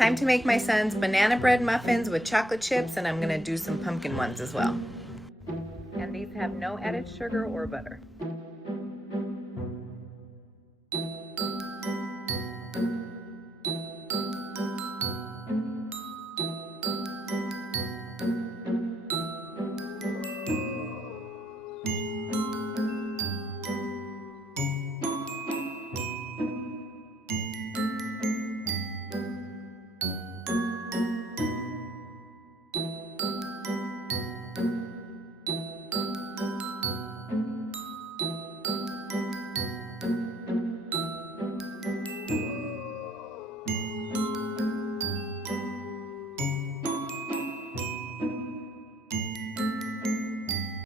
Time to make my son's banana bread muffins with chocolate chips, and I'm gonna do some pumpkin ones as well. And these have no added sugar or butter.